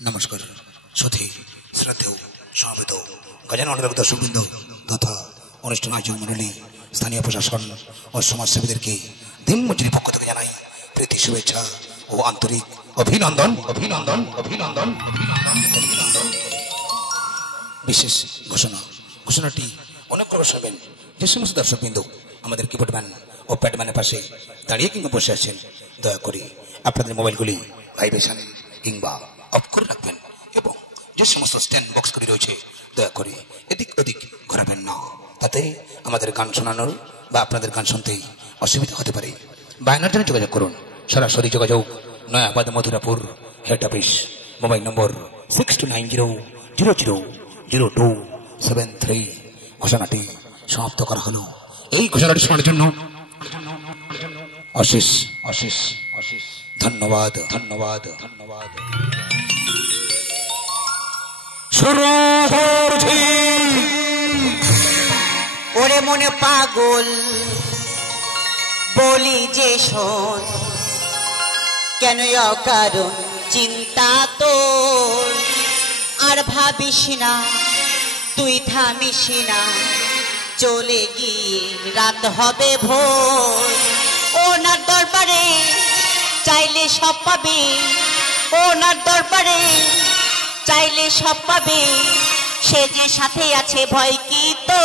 नमस्कार सथी श्रद्धेय समवेत गजानन दर्शकबृंद तथा अनुष्ठान आयोजक मंडली स्थानीय प्रशासन और समाजसेवीदेरके धिम मजूरी पक्ष থেকে জানাই প্রীতি শুভেচ্ছা ও আন্তরিক অভিনন্দন অভিনন্দন অভিনন্দন বিশেষ ঘোষণাটি অনেক করে শুনবেন যে সমস্ত দর্শকবৃন্দ আমাদের কিবোর্ডম্যান ও প্যাডম্যানের পাশে দাঁড়িয়ে কিংবা বসে আছেন দয়া করে আপনাদের মোবাইলগুলি ভাইব্রেশন কিংবা অফ করে রাখবেন এবং যে সমস্ত স্ট্যান্ড বক্সগুলি রয়েছে দয়া করে এদিক ওদিক ঘোরাবেন না, তাতে আমাদের গান শোনানোর বা আপনাদের গান শুনতেই অসুবিধা হতে পারে। বায়নার জন্য যোগাযোগ করুন, সরাসরি যোগাযোগ Nayabad Mathurapur head office, mobile নম্বর 6290000273। ঘোষণাটি সমাপ্ত করা হলো। এই ঘোষণাটি শোনার জন্য অশেষ অশেষ অশেষ ধন্যবাদ ধন্যবাদ ধন্যবাদ। ওরে মনে পাগল বলি যে শোন, কেন অকারণ চিন্তা তোর, আর ভাবিস না তুই থামিস না, চলে গিয়ে রাত হবে ভোর। ওনার দরবারে চাইলে সব পাবে, ওনার দরবারে চাইলে সব পাবে, সে যে সাথে আছে ভয় কি তো।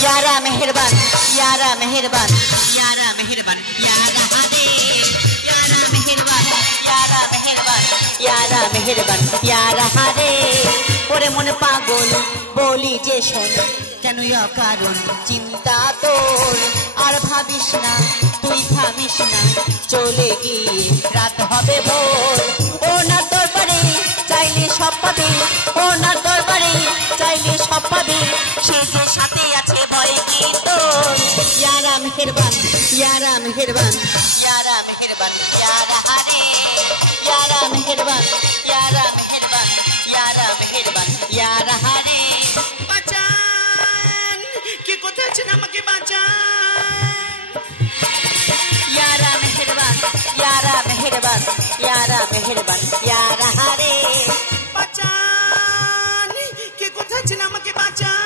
ইয়ারা মেহেরবান ইয়ারা মেহেরবান ইয়ারা মেহেরবান ইয়ারা হাদে, ইয়ারা মেহেরবান ইয়ারা মেহেরবান ইয়ারা মেহেরবান ইয়ারা হাদে। ওরে মনে পাগল বলি যে শোন, কেন অকারণ চিন্তা তোর, আর ভাবিস না তুই থামিস না, চলে গিয়ে রাত হবে ভোর। ওনার দরবারে চাইলে সব পাবে, ওনার দরবারে চাইলে সব পাবে, সে যে সাথে আছে ভয় কি তো। ইয়ারা মেহেরবান ইয়ারা মেহেরবান ইয়ারা মেহেরবান ইয়ারা হারে, ইয়ারা মেহেরবান ইয়ারা মেহেরবান ইয়ারা মেহেরবান ইয়ারা হারে। বাঁচান, কে কোথায় আছেন আমাকে বাঁচান। ইয়ারা মেহেরবান ইয়ারা মেহেরবান ইয়ারা মেহেরবান ইয়ারা হারে। বাঁচান, কে কোথায় আছেন আমাকে বাঁচান।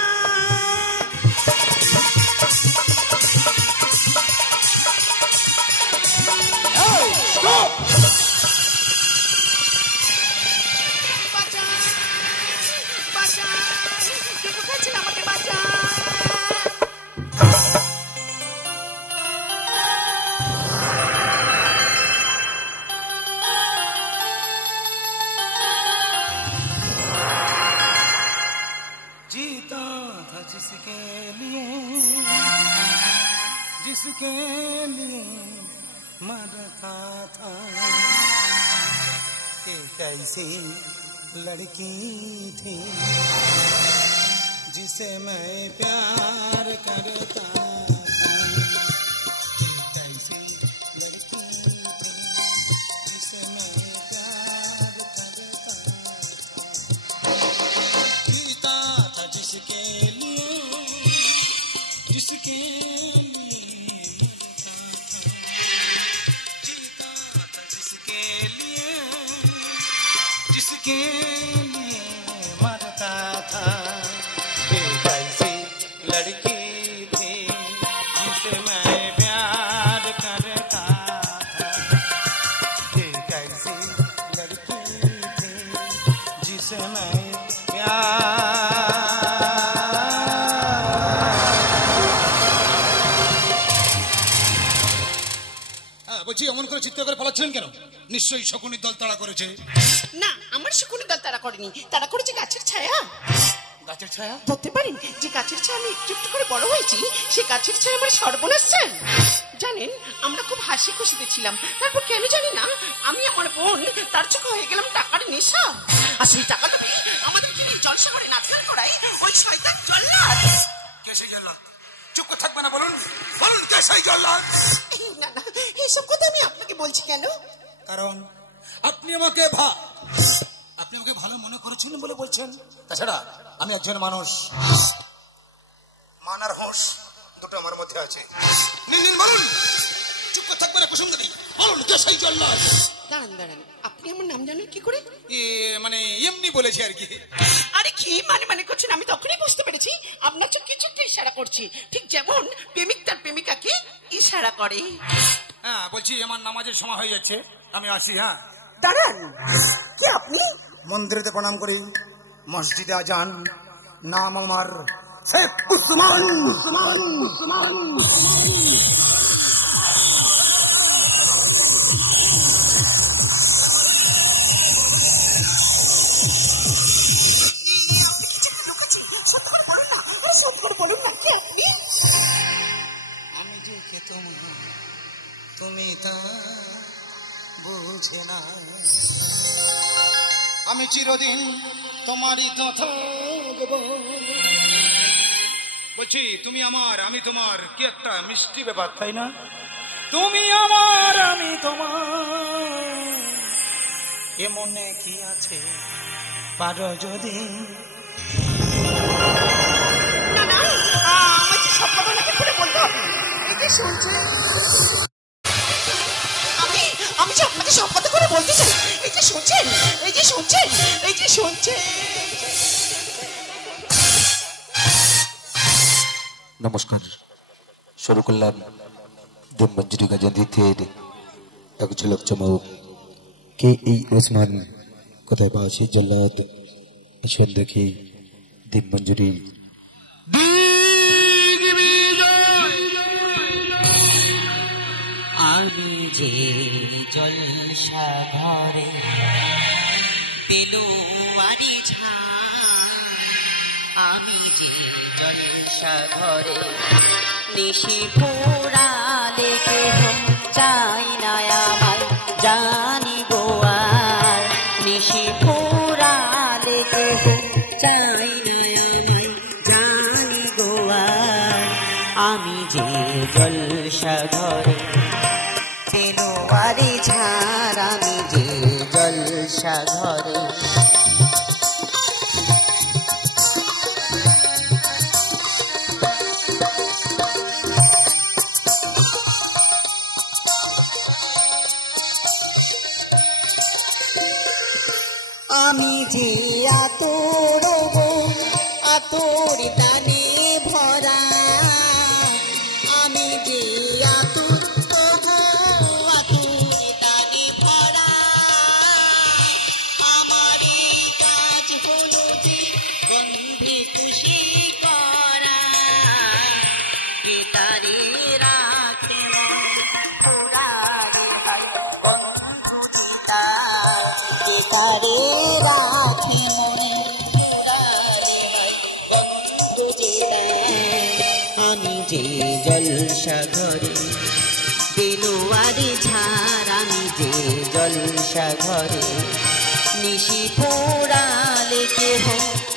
जिसके लिए मरता था, एक ऐसी लड़की थी जिसे मैं प्यार करता था, एक ऐसी लड़की थी जिसे मैं प्यार करता था, जीता था जिसके लिए जिसके के लिए मरता था, एक ऐसी लड़की थी जिसे मैं प्यार करता था, एक ऐसी लड़की थी जिसे मैं বলছি অমন করে চিৎকার করে পালাচ্ছিলেন কেন? নিশ্চয়ই শকুনির দল তাড়া করেছে। না, আমার শকুনি দল তাড়া করেনি, তাড়া করেছে গাছের ছায়া। গাছের ছায়া ধরতে পারেন যে গাছের ছায়া আমি একটু একটু করে বড় হয়েছি, সে গাছের ছায়া আমার সর্বনাশ চাই। জানেন, আমরা খুব হাসি খুশিতে ছিলাম, তারপর কেন জানি না আমি আমার বোন তার চোখে হয়ে গেলাম টাকার নেশা। আর সেই টাকা দেবে আমাদের জলসা করে নাচগান করাই ওই শয়তান জল্লাদ। কে সেই জল্লাদ? চুপ করে থাকবে না, বলুন বলুন কে সেই জল্লাদ? না না, এইসব কথা আমি আপনাকে বলছি কেন? কারণ আপনি আমাকে ভালো মনে করেছিলেন বলে বলছেন। তাছাড়া আমি একজন মানুষ, মানার হোশ দুটো আমার মধ্যে আছে। নিন নিন বলুন, চুপ করে থাকবে না কুসুম দেবী, বলুন কে সেই জল্লাদ? না দাঁড়ান দাঁড়ান, আপনি আমার নাম জানেন কি করে? মানে এমনি বলেছি আর কি। আরে কি মানে করছেন? আমি তখনই বুঝতে পেরেছি আপনার চোখ কিছু একটা ইশারা করছি, ঠিক যেমন প্রেমিক তার প্রেমিকাকে ইশারা করে। হ্যাঁ বলছি আমার নামাজের সময় হয়ে যাচ্ছে, আমি আসি। হ্যাঁ দাঁড়ান, কি আপনি? মন্দিরেতে প্রণাম করি, মসজিদে আজান, নাম আমার শেখ উসমান। আমি যে কে তুমি তা বুঝে না, আমি চিরদিন তোমারই কথা দেব। বলছি তুমি আমার আমি তোমার, কি একটা মিষ্টি ব্যাপার তাই না? তুমি আমার আমি তোমার, এমনে কি আছে পারো যদি। না না, আমার যে সব কথা নাকি খুলে বলতে হবে। এই যে শুনছেন, আমি যে আপনাকে সব কথা করে বলতে চাই। এই যে শুনছেন, এই যে শুনছেন, এই যে শুনছেন। নমস্কার, শুরু করলাম দিনমঞ্জুরি গাজন দ্বিতীয়ের এক ঝলক চমক। কে এই ওসমান, কোথায় পাওয়া সেই জল্লাদ? ঈশ্বর দেখি দিনমঞ্জুরি। আমি যে জলসা ঘরে বেলুয়ারি ঝাড়, আমি যে জলসা ঘরে নিশি ফোড়ালে কেহ চাই না আমায় জানি গোয়ার, নিশি ফোড়ালে কেহ চাই না আমায় জানি গোয়ার। আমি যে জলসা ঘরে বেলুয়ারি ঝাড়, আমি যে জলসা ঘরে। আমি যে আতর আতর টানে ভরা, আমি যে আতর আতর টানে ভরা। আমার এই কাজ হলো যে গন্ধে খুশি করা, কেতারে রাখে মন পুরারে ভাই বন্ধু চিতা, কেতারে রাখে মনে পুরারে ভাই বন্ধু চিতা। আমি যে জলসা ঘরে বেলুয়ারি ঝাড়, আমি যে জলসা ঘরে নিশি ফোড়ালে কেহ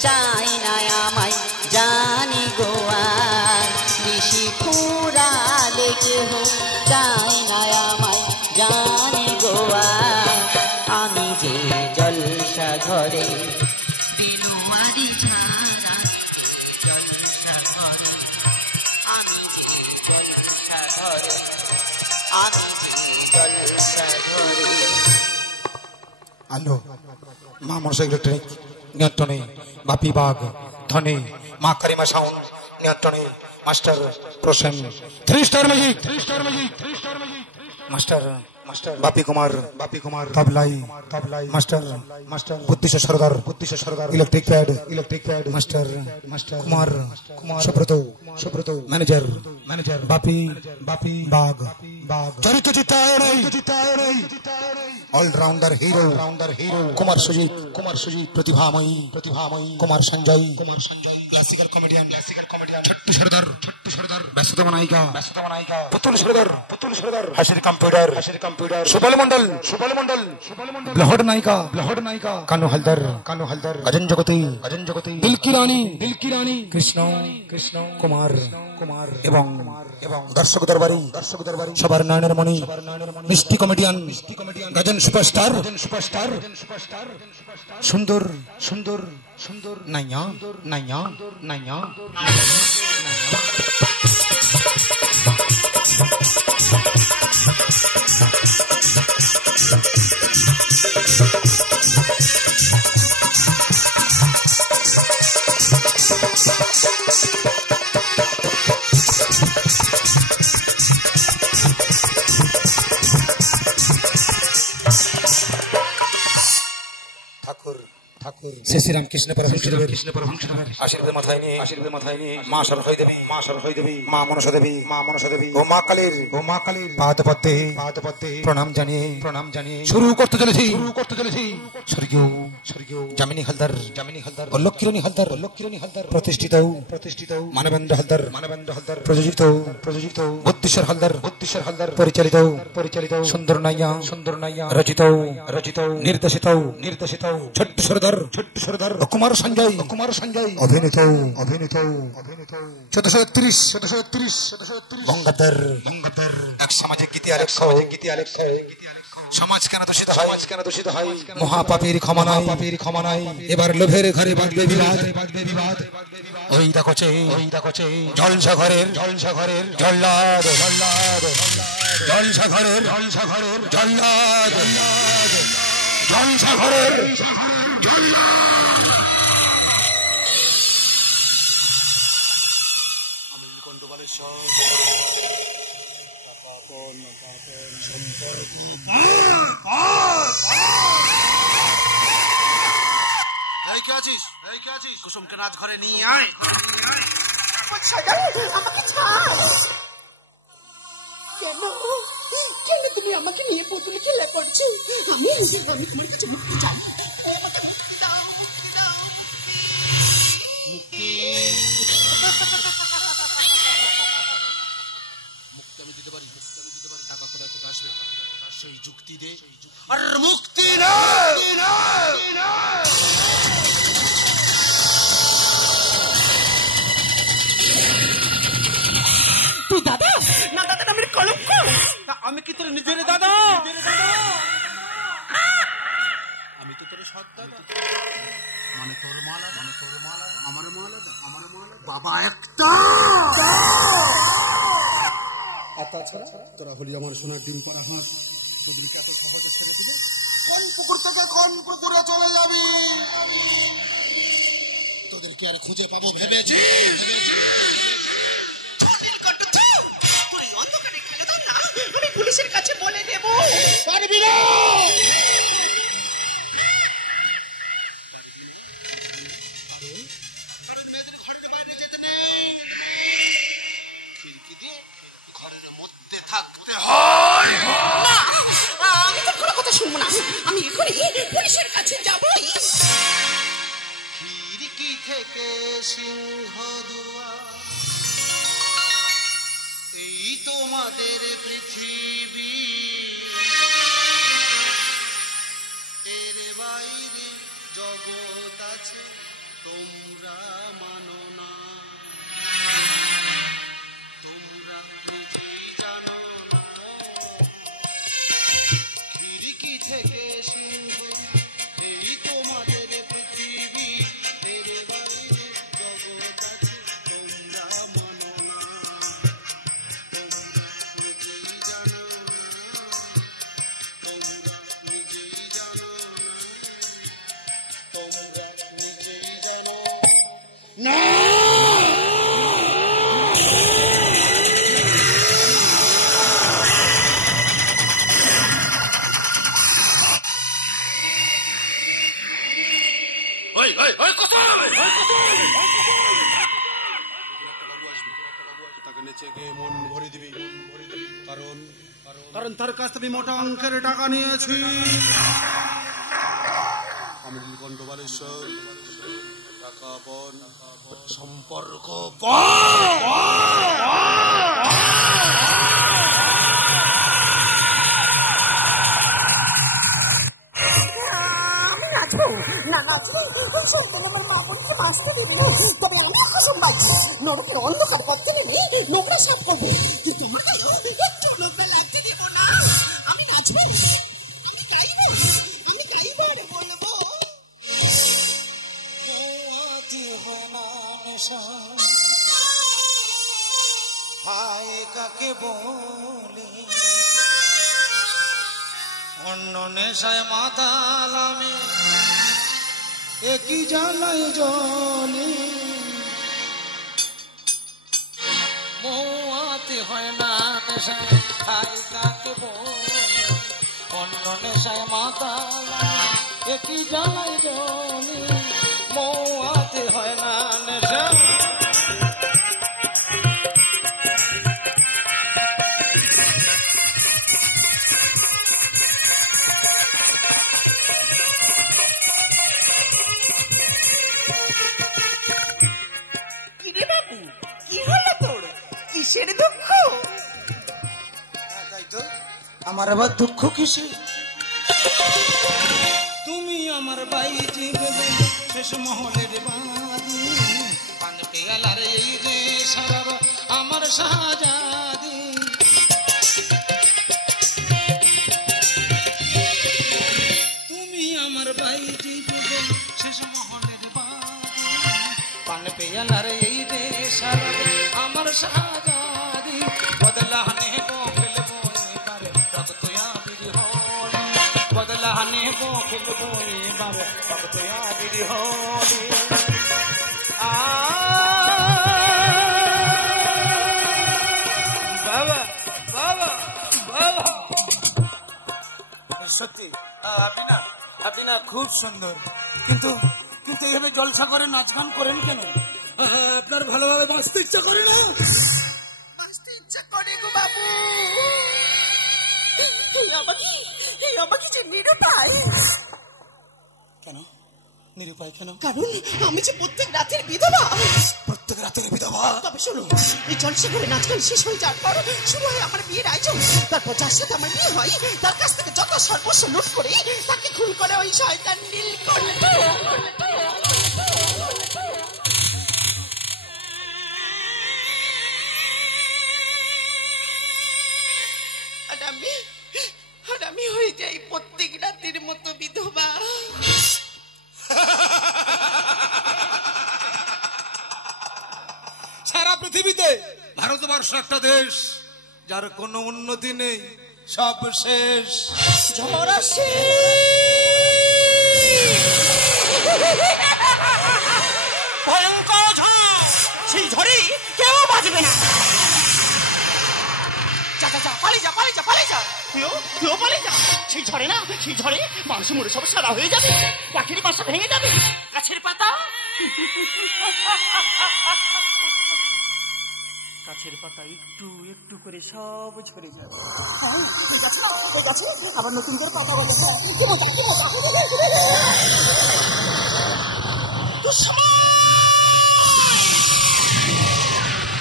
চাই না আমায় জানি গোয়ার, নিশি ফোড়ালে কেহ চাই না আমায় জানি গোয়ার। আমি যে জলসা ঘরে বেলুয়ারি ঝাড়, জলসা ঘরে, আমি যে জলসা ঘরে, আমি যে জলসা ঘরে। আলো মা মনসা ইলেকট্রনিক নিয়ন্ত্রণে, বাপি বাগ ধনে, মা কারিমা সাউন্ড নিয়ন্ত্রণে, master Prasen 3 star magic, master Bapi Kumar তবলাই master Buddhish Sardar electric pad master Kumar Subrata manager Bapi Bag চরিত্র চিত্তায়ন অলরাউন্ডার হিরো কুমার সুজিত প্রতিভাময়ী কুমার সঞ্জয় ক্লাসিক্যাল কমেডিয়ান ছট্টু সরদার ব্যস্ততম নায়িকা পুতুল সরদার হাসির কম্পিউটার সুবল মন্ডল ব্লহড নায়িকা কানু হালদার গজন জগতি দিলকি রানী কৃষ্ণ কুমার এবং দর্শক দরবারি সবার নয়নের মণি মিষ্টি কমেডিয়ান গজন সুপারস্টার সুন্দর নাইয়া ঠাকুর ঠাকুর শ্রী শ্রী রামকৃষ্ণ পরমহংসদেবের আশীর্বাদ মাথায় নিয়ে মা সরস্বতী দেবী মা মনসা দেবী ও মা কালীর পাদ পদ্মে প্রণাম জানিয়ে শুরু করতে চলেছি স্বর্গীয় যামিনী হালদার ও লক্ষ্মীরানী হালদার প্রতিষ্ঠিত মানবেন্দ্র হালদার প্রযোজিত বুদ্ধেশ্বর হালদার পরিচালিত সুন্দর নাইয়া রচিত নির্দেশিত ছোট্ট সরদার কুমার সঞ্জয় অভিনীত 1431 বঙ্গাব্দের এক সামাজিক গীতি আলেখ্য সমাজ কেন দূষিত হয় মহাপাপীর ক্ষমা নাই এবার লোভের ঘরে বাঁধবে বিবাদ ওই দেখছে জলসাঘরের জল্লাদ জলসাঘরের জল্লাদ জলসাঘরের কুসুমকে রাজ ঘরে নিয়ে আয়। কেন তুমি আমাকে নিয়ে পুতুল খেলা করছো? আমি তোমার কাছে মুক্তি চাই। মুক্তি আমি দিতে পারি টাকা কোথা থেকে আসবে সেই যুক্তি দে। আর মুক্তি না তুই দাদা না দাদা নামের কলঙ্ক। আমি কি তোর নিজের দাদা? আমি তো তোর সব দাদা। মানে তোর মালা আমার মালা বাবা একটা। আর তাছাড়া তোরা হলি আমার সোনার ডিম করা হাঁস, তোদেরকে এত সহজে ছেড়ে দিলে? কোন পুকুর থেকে কোন পুকুরে চলে যাবি? তোদেরকে আর খুঁজে পাবো ভেবেছিস? আমি পুলিশের কাছে বলে দেব। পারবি না। আমি তো কোনো কথা শুনবো না। আমি এখনই পুলিশের কাছে যাবই। খিড়কি থেকে সিংহ দুয়ার, এই তোমাদের পৃথিবী, এর বাইরে জগৎ আছে তোমরা মানো না, তোমরা নিজেই জানো না। খিড়কি থেকে সিংহ, এই তোমাদের পৃথিবী, এর বাইরে জগৎ আছে তোমরা মানো না, তোমরা নিজেই জানো না, তোমরা নিজেই জানো না, তোমরা নিজেই জানো না। তাকে নিচে গিয়ে মন ভরে দিবি, কারণ তার কাছ থেকে মোটা অঙ্কের টাকা নিয়েছি। আমি নীলকণ্ঠ বালেশ্বর, টাকা বন, সম্পর্ক তবে আমি অসম্ভব নরকের অন্ধকার পথে নেমে নোংরা সাফ করবো, কিন্তু আমার একটু নোংরা লাগতে দেবো না। আমি নাচবো, আমি গাইবো আর বলবো হায় কাকে বলি, অন্য নেশায় মাতাল আমি, একই জ্বালায় জলি, মৌয়াতে হয় না নেশায়, হায় কাকে বলি, অন্য নেশায় মাতাল সে কি জানাই জমি মৌয়াতে হয় না নেশা। কিরে বাবু, কি হলো তোর? কিসের দুঃখ? তাই তো, আমার আবার দুঃখ কিসে? তুমি আমার বাইজি গেলে শেষ মহলের বাদি, পান পেয়ালার এই রে সারার আমার শাহজাদি। তুমি আমার বাইজি গেলে শেষ মহলের বাদি, পান পেয়ালার এই রে সারার আমার শাহজাদি। বদলানে को খেলবো এবার রক্ত আবির হোলি, বদলানে को খেলবো এবার রক্ত আবির হোলি। বাবা বাবা বাবা, সত্যি আপনি না খুব সুন্দর, কিন্তু কিন্তু এইভাবে জলসা করে নাচ গান করেন কেন? আপনার ভালোভাবে বাঁচতে ইচ্ছা করে না? বাঁচতে ইচ্ছা করে গো বাবু। আমাকে যে নিরুপায়। কেন নিরুপায় কেন? কারণ আমি যে প্রত্যেক রাতের বিধবা। প্রত্যেক রাতের বিধবা? তবে শোনো, এই জলসা করে নাচ গান শেষ হয়ে যাওয়ার পর শুরু হয় আমার বিয়ের আয়োজন। তারপর যার সাথে আমার বিয়ে হয় তার কাছ থেকে যত সর্বস্ব লুট করে তাকে খুন করে ওই শয়তান নীলকণ্ঠ। আর আমি হয়ে যাই প্রত্যেক রাতের মতো বিধবা। সারা পৃথিবীতে ভারতবর্ষ একটা দেশ যার কোনো উন্নতি নেই, সব শেষ। ঝড় আসে, ভয়ঙ্কর ঝড়, সেই ঝড়ে কেউ বাঁচবে না। পালিয়ে যা, তুইও পালিয়ে যা। সেই ঝড়ে না, সেই ঝড়ে মানুষ মরে সব সাদা হয়ে যাবে, পাখির বাসা ভেঙে যাবে, গাছের পাতা একটু একটু করে সব ঝরে যাবে। আবার নতুন করে পাতা বলে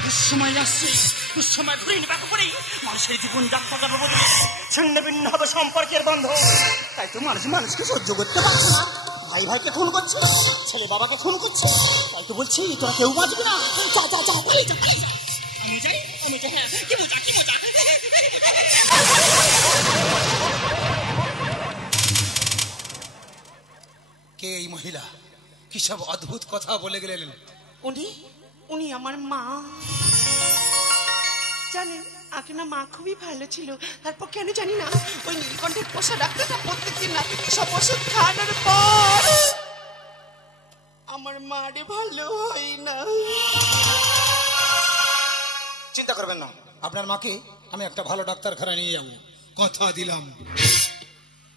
দুঃসময় আসছে, দুঃসময় ধরে নিবাক করে মানুষের জীবন যাত্রা যাবে বদলে, ছিন্ন ভিন্ন হবে সম্পর্কের বন্ধ। তাই তো মানুষকে সহ্য করতে পারছে না। ভাই ভাইকে খুন করছে, ছেলে বাবাকে খুন করছে। তাই তো বলছি তোরা কেউ বাঁচবে না। যা পালিয়ে যা। আমি যাই, হ্যাঁ, কি মজা। কে এই মহিলা? কি সব অদ্ভুত কথা বলে গেলেন? উনি আমার মা। জানেন, আগে না মা খুবই ভালো ছিল, তারপর কেন জানি না ওই নীলকণ্ঠের পোষা ডাক্তারটা প্রত্যেকদিন রাতে কি সব ওষুধ খাওয়ানোর পর আমার মারে ভালো হয় না। চিন্তা করবেন না, আপনার মাকে আমি একটা ভালো ডাক্তারখানা নিয়ে যাবো, কথা দিলাম।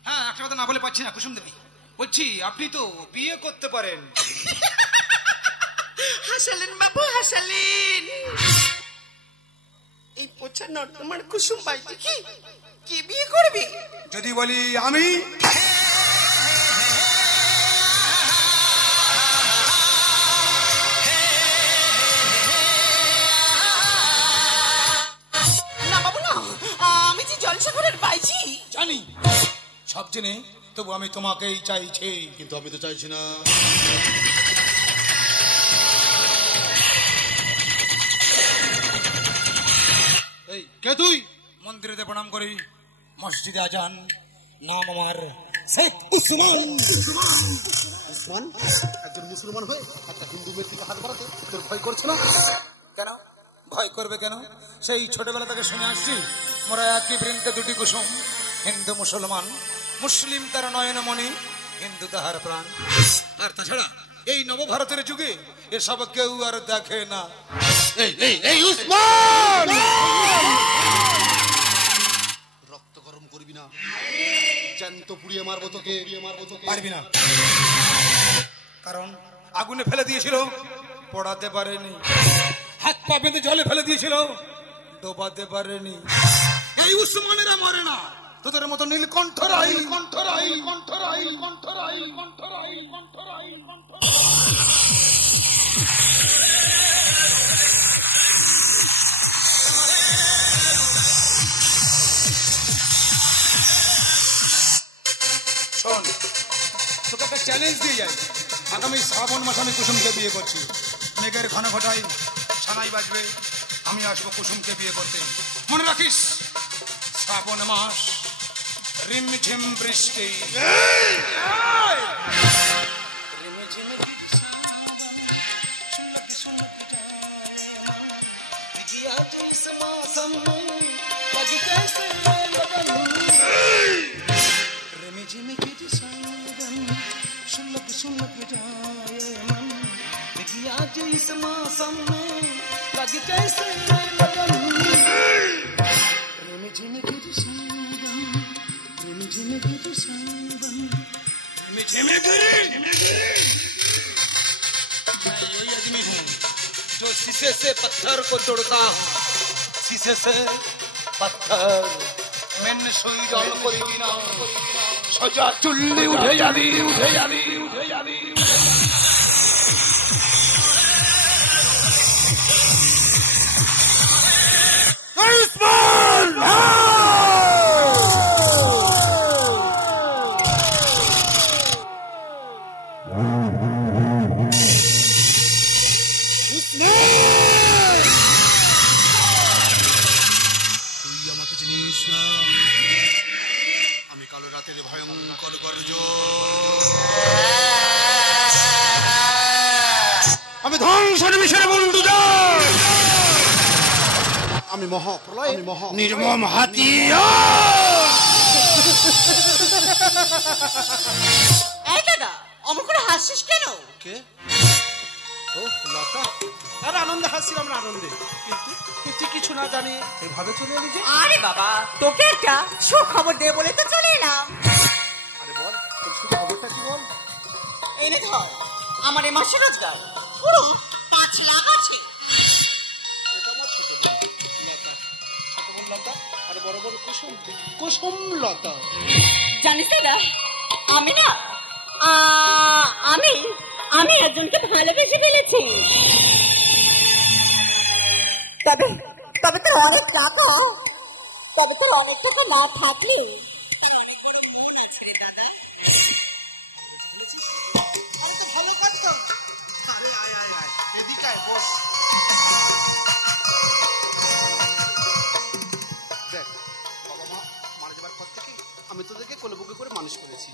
হ্যাঁ, একটা কথা না বলে পাচ্ছি না কুসুম দেবী, বলছি আপনি তো বিয়ে করতে পারেন। হাসালেন বাবু, হাসালেন। এই পোছা নর্দমার কুসুম বাইতে কি বিয়ে করবি? যদি বলি আমি, না বাবু না, আমি যে জলসাগরের বাইছি। জানি সব জেনে, তবু আমি তোমাকেই চাইছি। কিন্তু আমি তো চাইছি না। এই কে তুই? মন্দিরেতে প্রণাম করি, মসজিদে আজান, নাম আমার শেখ উসমান। উসমান, একজন মুসলমান হয়ে একটা হিন্দু মেয়ের দিকে হাত বাড়াতে তোর ভয় করছে না? কেন ভয় করবে কেন? সেই ছোটবেলা থেকে শুনে আসছি, মোরা একই বৃন্তে দুটি কুসুম, হিন্দু মুসলমান, মুসলিম তার নয়নমণি, হিন্দু তাহার প্রাণ। আর তাছাড়া এই নবভারতের যুগে এসব কেউ আর দেখে না। এই উসমান, রক্ত গরম করবি না। জ্যান্ত পুড়িয়ে মারবো তোকে। পারবি না, কারণ আগুনে ফেলে দিয়েছিল, পড়াতে পারেনি। হাত পা বেঁধে জলে ফেলে দিয়েছিল, ডোবাতে পারেনি। এই উসমানেরা মরে না, তোদের মতো নীলকণ্ঠ রাই কণ্ঠ রাই কণ্ঠ রাই কণ্ঠ রাই কণ্ঠ রাই কণ্ঠ রাই কণ্ঠ। শোন, তোকে একটা চ্যালেঞ্জ দিয়ে যাই। আগামী শ্রাবণ মাসে আমি কুসুমকে বিয়ে করছি। মেঘের ঘন ঘটাই সানাই বাজবে, আমি আসবো কুসুমকে বিয়ে করতে। মনে রাখিস, শ্রাবণ মাস, রিমঝিম বৃষ্টি। आज इस मौसम में लग कैसे लगन, रिम झिम गिर सावन, रिम झिम गिर सावन, रिम झिम गिर। मैं वही आदमी हूँ जो शीशे से पत्थर को तोड़ता हूँ, शीशे से पत्थर। मैंने सुई जल करी ना, सजा चुल्ली उठे जाली उठे जाली उठे जाली। আমি কালো রাতের ভয়ঙ্কর গর্জ, আমি ধ্বংসের মিশনে বন্ধু, আমি মহাপ্রলয়, আমি নির্মম হাতি। এই দাদা, অমন করে হাসিস কেন? কে? ও লতা। আর আনন্দে হাসছিলাম না, আনন্দে, কিন্তু তুই কিছু না জানি এভাবে চলে এলি যে? আরে বাবা, তোকে একটা সুখবর দে বলে তো চলে এলাম। আরে বল, তোর শুধু খবরটা কি বল? এনে ধর, আমার এই মাসের রোজগার পুরো 5 লাখ আছে। এটা আমার ছোট বোন লতা, ছোট বোন লতা, আর বড় বড় কুসুম, কুসুম লতা। জানিস দাদা, আমি না আমি একজনকে ভালোবেসে ফেলেছি। তবে তবে তোর অনেক টাকা, তবে তোর অনেক টাকা না থাকলে ভালো কাজ তো। আরে আয় আয় আয়, এদিকে আয়, বস। দেখ, বাবা মা মারা যাবার পর থেকে আমি তোদেরকে কোলে বুকে করে মানুষ করেছি,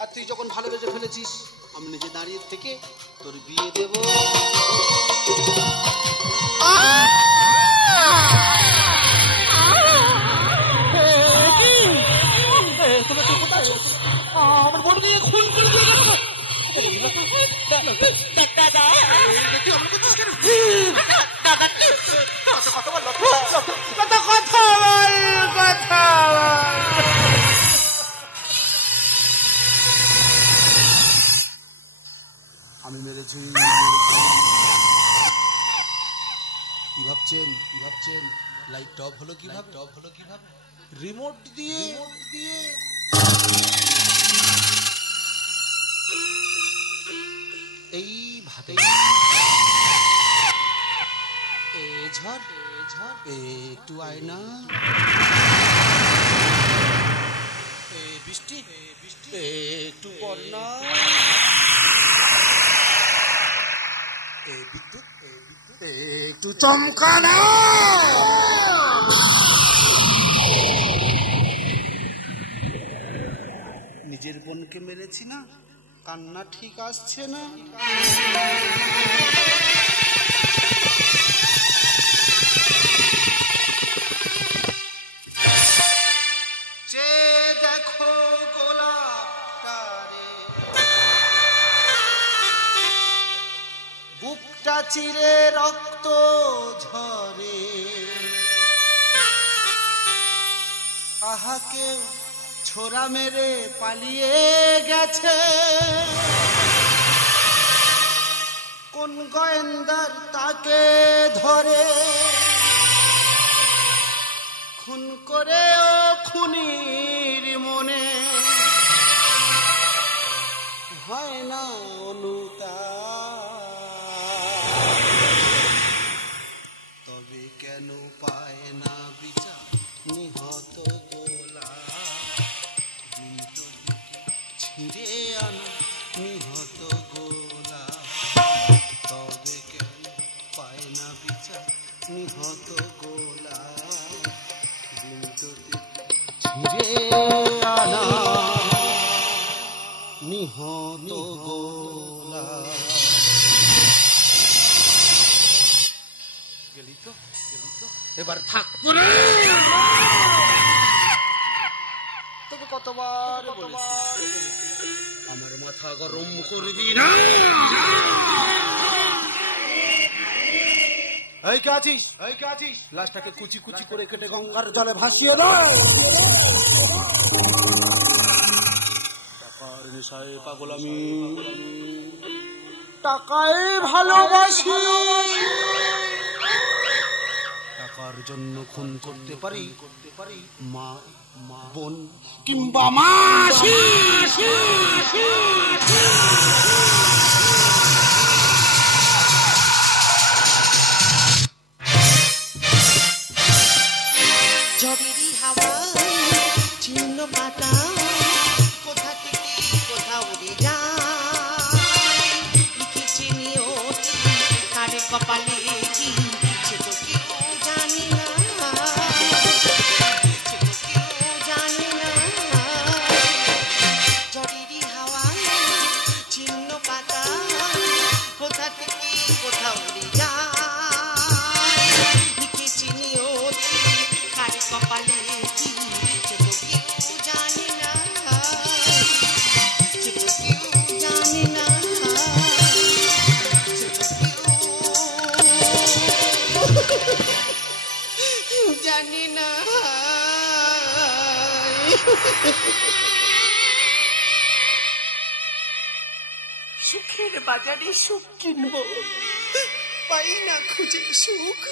আর তুই যখন ভালোবেসে ফেলেছিস, আমি নিজে দাঁড়িয়ে থেকে তোর বিয়ে দেব। আমার বোনকে খুন করে দিয়ে গেল। আমি মেরেছি। কি ভাবছেন, কি ভাবছেন? লাইট অফ হলো কিভাবে? রিমোট দিয়ে। এইভাবে। এ ঝড় একটু আয়না, এ বৃষ্টি একটু বন্যা, এ বিদ্যুৎ একটু চমকানো। নিজের বোনকে মেরেছি না, কান্না ঠিক আসছে না। যে দেখো গোলাপটারে, বুকটা চিরে রক্ত ঝরে। আহা কেউ ছোরা মেরে পালিয়ে গেছে, কোন গোয়েন্দার তাকে ধরে খুন করে ও খুনির মনে হয় না অনুতাপ, তবে কেন পায় না বিচার নিহত গোলাপ, ছিঁড়ে আনা নিহত গোলাপ, তবে কেন পায় না বিচার নিহত গোলাপ, ছিঁড়ে আনা নিহত গোলাপ। গেলি তো এবার থাক, তোকে কতবার বলেছি আমার মাথা গরম করবি না। এই কে আছিস, এই কে আছিস, লাশটাকে কুচি কুচি করে কেটে গঙ্গার জলে ভাসিয়ে দেয়। টাকার নেশায় পাগল আমি, টাকায় ভালোবাসি, টাকার জন্য খুন করতে পারি মা, বোন কিংবা মাসি। জবেরি হাওয়া চিহ্ন পাতা কোথা থেকে কোথা উড়ে যায়, লিখেছে নিয়তি কারে কপালে কি সে তো কেউ জানি না, সে তো কেউ জানি না। জবেরি হাওয়া চিহ্ন পাতা কোথা থেকে কোথা উড়ে যায়, লিখেছে নিয়তি কারে কপালে কি সে তো কেউ জানি না, সে তো কেউ জানি না, সে তো কেউ জানি না। সুখের বাজারে সুখ কিনবো, পাই না খুঁজে সুখ,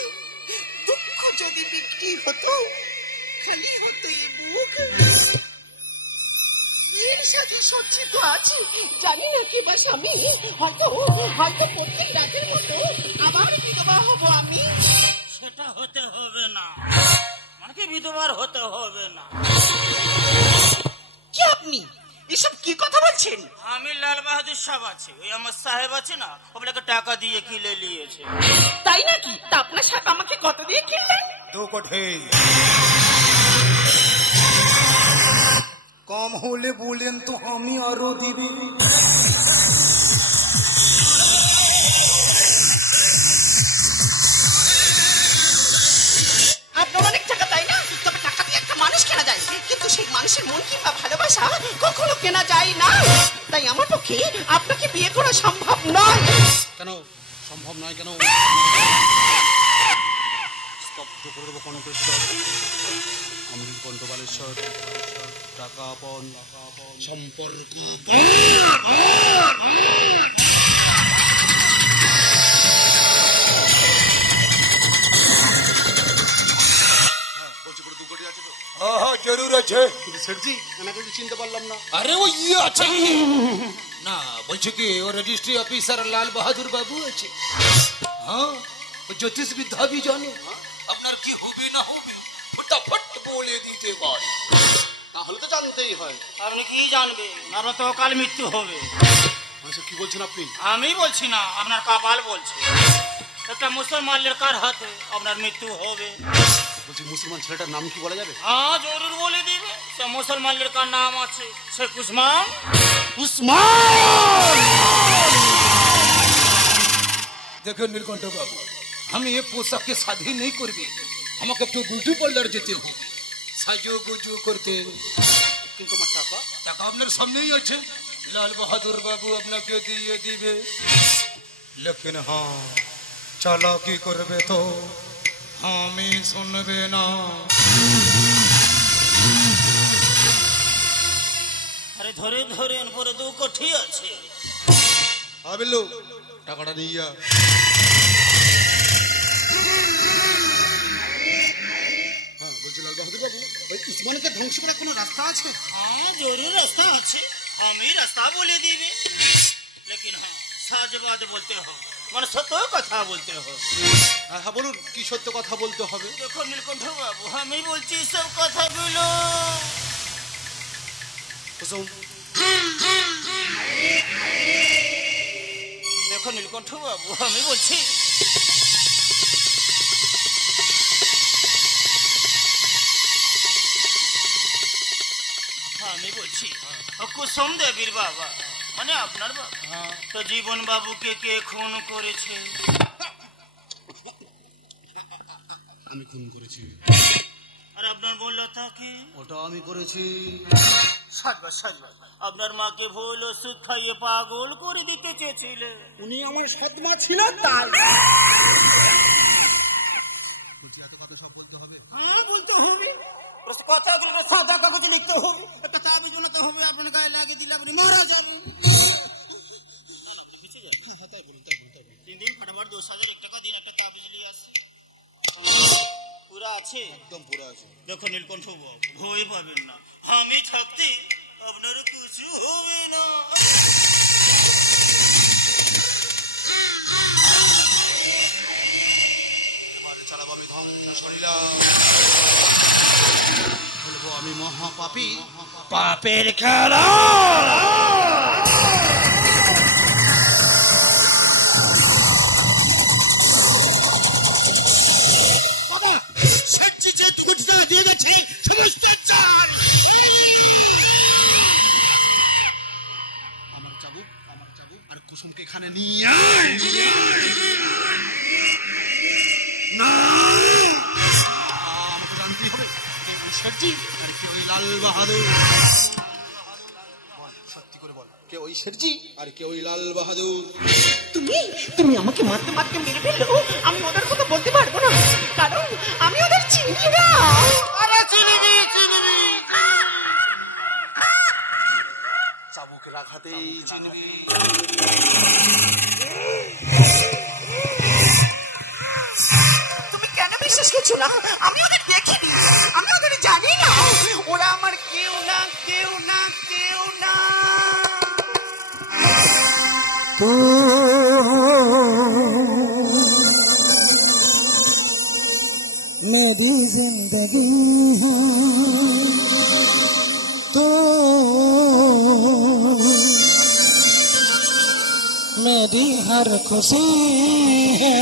দুঃখ যদি বিক্রি হতো খালি হতো এ বুক। এর সাথে সজ্জিত আছি জানি না কি বা স্বামী, হয়তো হয়তো প্রত্যেক রাতের মতো আবার বিধবা হব আমি। সেটা হতে হবে না, আমাকে বিধবার হতে হবে না। কি আপনি এসব কি কথা বলছেন? আমি লাল বাহাদুর সাহেব আছি, ওই আমার সাহেব আছে না, ওগুলোকে টাকা দিয়ে কিনে নিয়েছে। তাই নাকি? তা আপনার সাহেব আমাকে কত দিয়ে কিনলেন? 2 কোটি। কম হলে বলেন তো আমি আরো দিবি। আপনার অনেক টাকা তাই না? তবে টাকা দিয়ে একটা মানুষ কেনা যায়, কিন্তু সেই মানুষের মন কিংবা ভালোবাসা কখনো কেনা যায় না। তাই আমার পক্ষে আপনাকে বিয়ে করা সম্ভব নয়। কেন সম্ভব নয়? কেন স্তব্ধ করে দেবো কণ্ঠস্বর, আমি কণ্ঠবালেশ্বর, টাকা আপন সম্পর্ক। জরুর আছে। সেঠজি এনাকে চিনতে পারলাম না। আরে ও ইয়ে আছে না, বলছে কি ও রেজিস্ট্রি অফিসার লাল বাহাদুর বাবু আছে। হ্যাঁ, ও জ্যোতিষ বিদ্যা भी জানে, আপনার কি হবে না হবে ফটাফট বলে দিতে পারে। তাহলে তো জানতেই হয়। আপনি কি জানবেন? আপনার তো কাল মৃত্যু হবে। আচ্ছা কি বলছেন আপনি? আমি বলছি না, আপনার কপাল বলছে। একটা মুসলমান লড়কার হাতে আপনার মৃত্যু হবে। বলছি মুসলমান ছেলেটার নাম কি বলা যাবে? হ্যাঁ জরুর বলে দিবে। সে মুসলমান লড়কার নাম আছে শেখ উসমান। দেখুন নীলকণ্ঠ বাবু, আমি এ পোশাকে শাদি नहीं করবি, আমাকে একটু বিউটি পার্লার যেতে হবে, সাজু গুজু করতে। কিন্তু আমার টাকা টাকা আপনার সামনেই আছে, লাল বাহাদুর বাবু আপনাকে দিয়ে দিবে। लेकिन हाँ चालाकी करबे तो আমি শুনবে না। আরে ধরে ধরে পরে 2 কোটি আছে। আবেলো টাকাটা নিয়ে যা। হ্যাঁ বলছি লাল বাহাদুর বাবু, ওই ইসমানকে ধ্বংস করার কোনো রাস্তা আছে? हाँ जरूर रास्ता আছে, আমি রাস্তা বলে দিবে। लेकिन हाँ सच बात बोलते हो, মানে সত্য কথা বলতে হবে। হ্যাঁ বলুন, কি সত্য কথা বলতে হবে? দেখো নীলকণ্ঠ বাবু, আমি বলছি সব কথাগুলো দেখো নীলকণ্ঠ বাবু, আমি বলছি কুসুম দেবীর বাবা মানে আপনার বাবা তো জীবন বাবুকে কে খুন করেছে? আমি খুন করেছি। আর আপনার বললো তাকে? ওটা আমি করেছি। সাজবাজ সাজবাজ, আপনার মাকে ভুল ওষুধ খাইয়ে পাগল করে দিতে চেয়েছিলে। উনি আমার সৎমা ছিল তাই। বলতে হবে কথা বলবে, সাদা কাগজে লিখতে হবে, একটা তাবিজ বানাতে হবে, আপনার গায়ে লাগিয়ে দিলে আপনি মারা যাবেন। তিন দিন ফাটাফাট 10,000 টাকা দিন, একটা তাবিজ নিয়ে আসছে। পুরা আছে? একদম পুরো আছে। দেখো নীলকণ্ঠ বাবু, ভয় পাবেন না, আমি থাকতে আপনার কিছু হবে না। এবারে চালাবো আমি ধ্বংসলীলা, বলবো আমি মহাপাপী, পাপের খেলা। আমার চাবুক আর কুসুমকে এখানে নিয়ে আয়। না, আমাকে জানতেই হবে কে ওই শেঠজি আর কে ওই লাল বাহাদুর। বল, সত্যি করে বল, কে ওই শেঠজি আর কে ওই লাল বাহাদুর? তুমি আমাকে মারতে মারতে মেরে ফেললো, আমি ওদের কথা বলতে পারবো না, কারণ আমি ওদের চিনি না। আরে চিনবি চিনবি, চাবুকের আঘাতেই চিনবি। তুমি কেন বিশ্বাস করছো না? আমি ওদের দেখিনি, আমি ওদের জানি না, ওরা আমার কেউ না কেউ না কেউ না। मेरी जिंदगी तो मेरी हर खुशी है,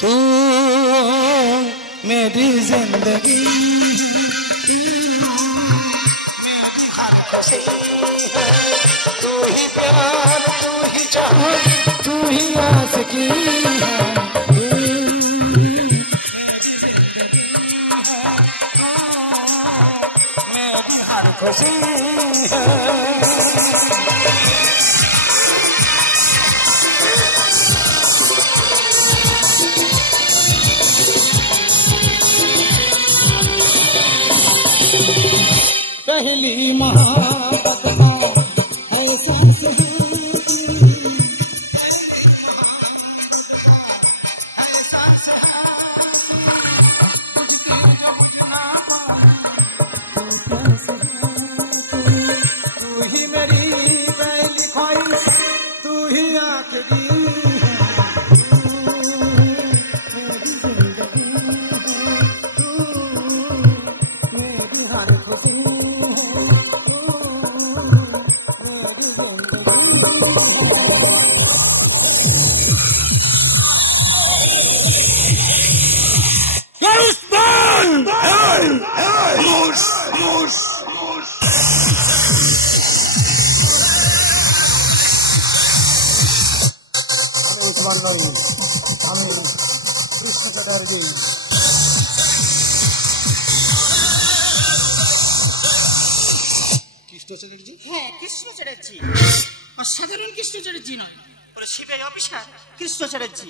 तू मेरी जिंदगी मेरी हर खुशी है, तू ही प्यार, तू ही चाहत, तू ही आशिकी है, मेरी जिंदगी है, मेरी हर खुशी है। पहली मोहब्बत का एहसास है, तू ही मेरी पहली ख्वाहिश, तू ही आखिरी है, मेरी जिंदगी है, तू मेरी हर खुशी है, तू मेरी কৃষ্ণ চ্যাটার্জি? হ্যাঁ কৃষ্ণ চ্যাটার্জি, অসাধারণ কৃষ্ণ চ্যাটার্জি নয়, ওরা সিবিআই অফিসার কৃষ্ণ চ্যাটার্জি।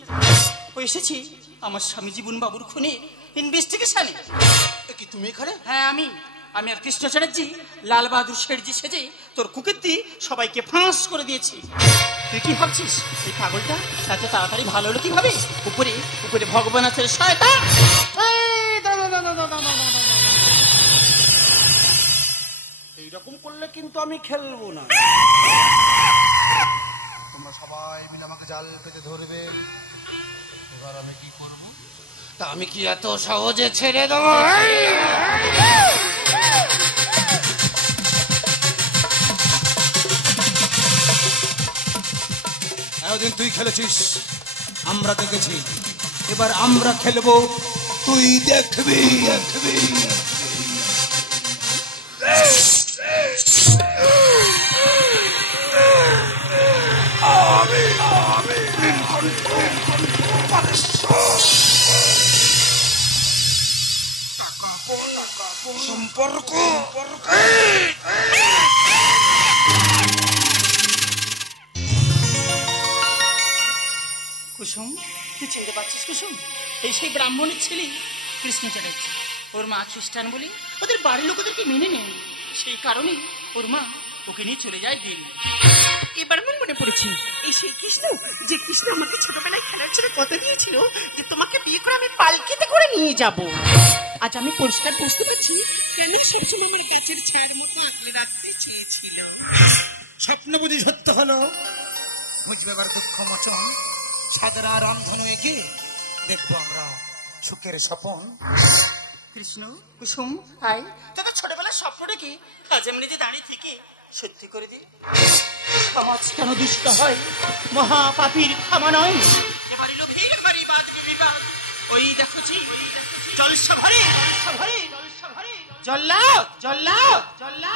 ও এসেছি আমার স্বামী জীবন বাবুর খুনে ইনভেস্টিগেশনে। কি তুমি এখানে? হ্যাঁ আমি আর কৃষ্ণ চ্যাটার্জি লাল বাহাদুর শেঠজি সেজে তোর কুকুরটি সবাইকে ফাঁস করে দিয়েছি। তুই কি ভাবছিস এই পাগলটা এত তাড়াতাড়ি ভালো হলো কিভাবে? উপরে উপরে ভগবান আছে শয়তান। এইরকম করলে কিন্তু আমি খেলবো না। তোমরা সবাই মিলে আমাকে জাল পেতে ধরবে, এবার আমি কি করব? তা আমি কি এত সহজে ছেড়ে দেবো? এতদিন তুই খেলেছিস, আমরা দেখেছি, এবার আমরা খেলবো, তুই দেখবি। সম্পর্ক কুসুম, তুই চিনতে পারছিস কুসুম? এই সেই ব্রাহ্মণের ছেলে কৃষ্ণ চ্যাটার্জি। ওর মা খ্রিস্টান বলে ওদের বাড়ির লোক ওদেরকে মেনে নেয়, সেই কারণে ওর মা ওকে নিয়ে চলে যায় দিন। এবার আমার মনে পড়েছে, এই সেই কৃষ্ণ, যে কৃষ্ণ আমাকে ছোটবেলায় খেলার ছেড়ে কথা দিয়েছিল যে তোমাকে বিয়ে করে আমি পালকিতে করে নিয়ে যাব। আজ আমি পরিষ্কার বুঝতে পারছি কেন সবসময় আমার গাছের ছায়ের মতো আঁকলে রাখতে চেয়েছিল। স্বপ্ন বুঝি সত্য হলো, বুঝবে এবার দুঃখ মোচন, সাদরা রন্ধনু একে দেখবো আমরা সুখের স্বপন। কৃষ্ণ, কুসুম, আয় তোদের ছোটবেলার স্বপ্নটা কি আজ আমি নিজে দাঁড়িয়ে থেকে সত্যি করে দিই। সমাজ কেন দুষ্ট হয়, মহাপাপীর ক্ষমা নয়, এবারে লোকের বাড়ি বাঁধবে বিবাদ। ওই দেখছি জলসা ভরে জল্লাদ জল্লাদ জল্লাদ।